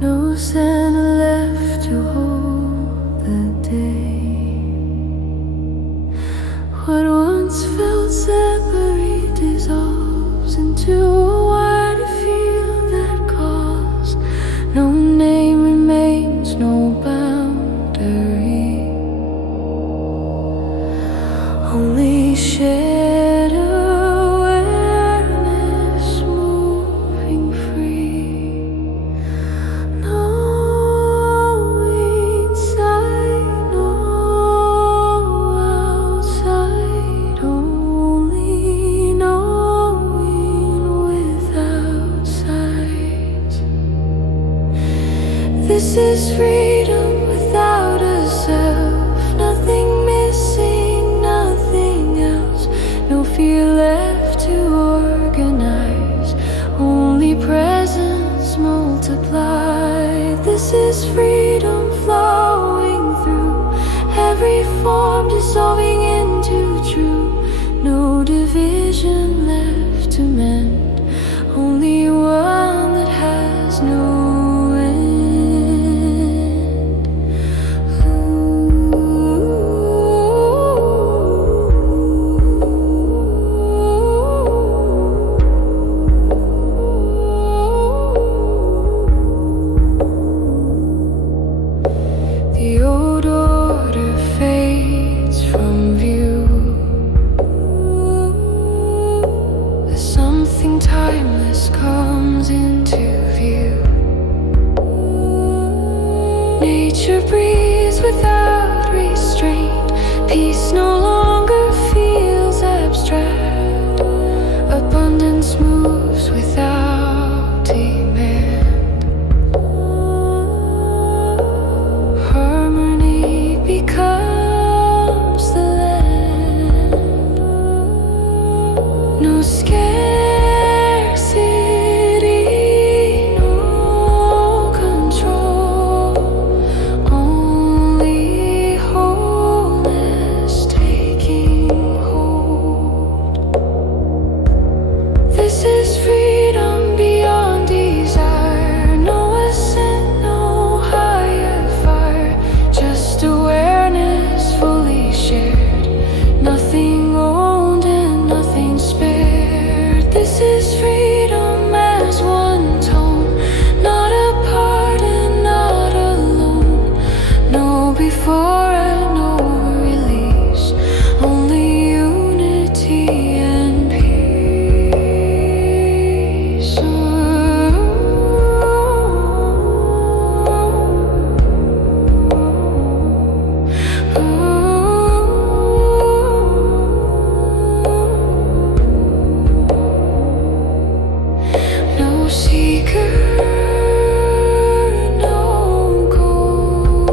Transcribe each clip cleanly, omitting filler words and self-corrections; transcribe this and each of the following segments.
No Santa left to hold the day. What once felt separate dissolves into a wider field that calls. No name remains, no boundary, only shared awareness moving free. No inside, no outside, only knowing without sight. This is freedom without a self, nothing missing, nothing else. No fear left to organize, only presence multiply. This is freedom flowing through every form, dissolving into true. No division left to mend, only one that has no the old order fades from view. As something timeless comes into view. Nature breathes without restraint. Peace no longer feels abstract. Abundance moves without demand. Harmony becomes the land. No scarcity, no control, only wholeness taking hold. This is freedom beyond desire. No ascent, no higher fire, just awareness fully shared. Nothing owned and nothing spared. This is freedom as one tone, not apart and not alone. No before and no release, only unity and peace. No seeker, no goal,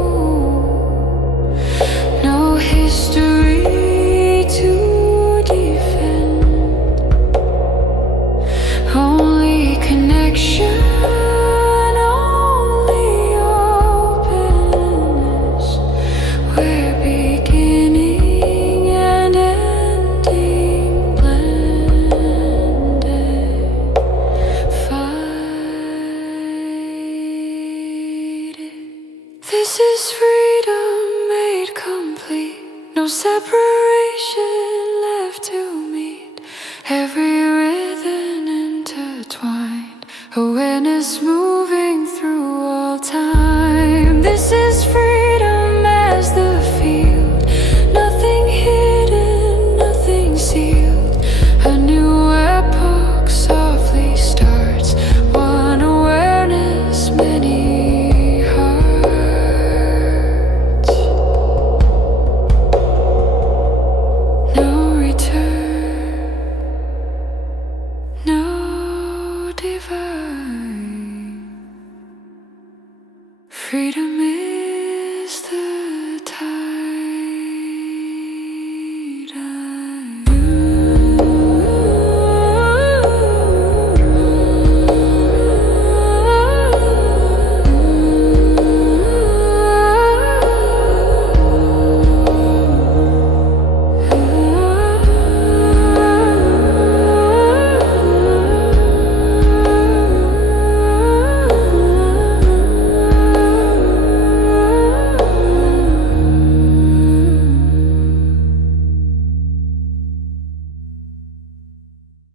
no history to defend, only connection, only openness, where beginning and ending blended. This is freedom made complete. No separation left to meet. Every rhythm intertwined. Awareness moving through all time. This is freedom as the field. Nothing hidden, nothing sealed. A new epoch softly starts. One awareness, many hearts. No return, no divine. Freedom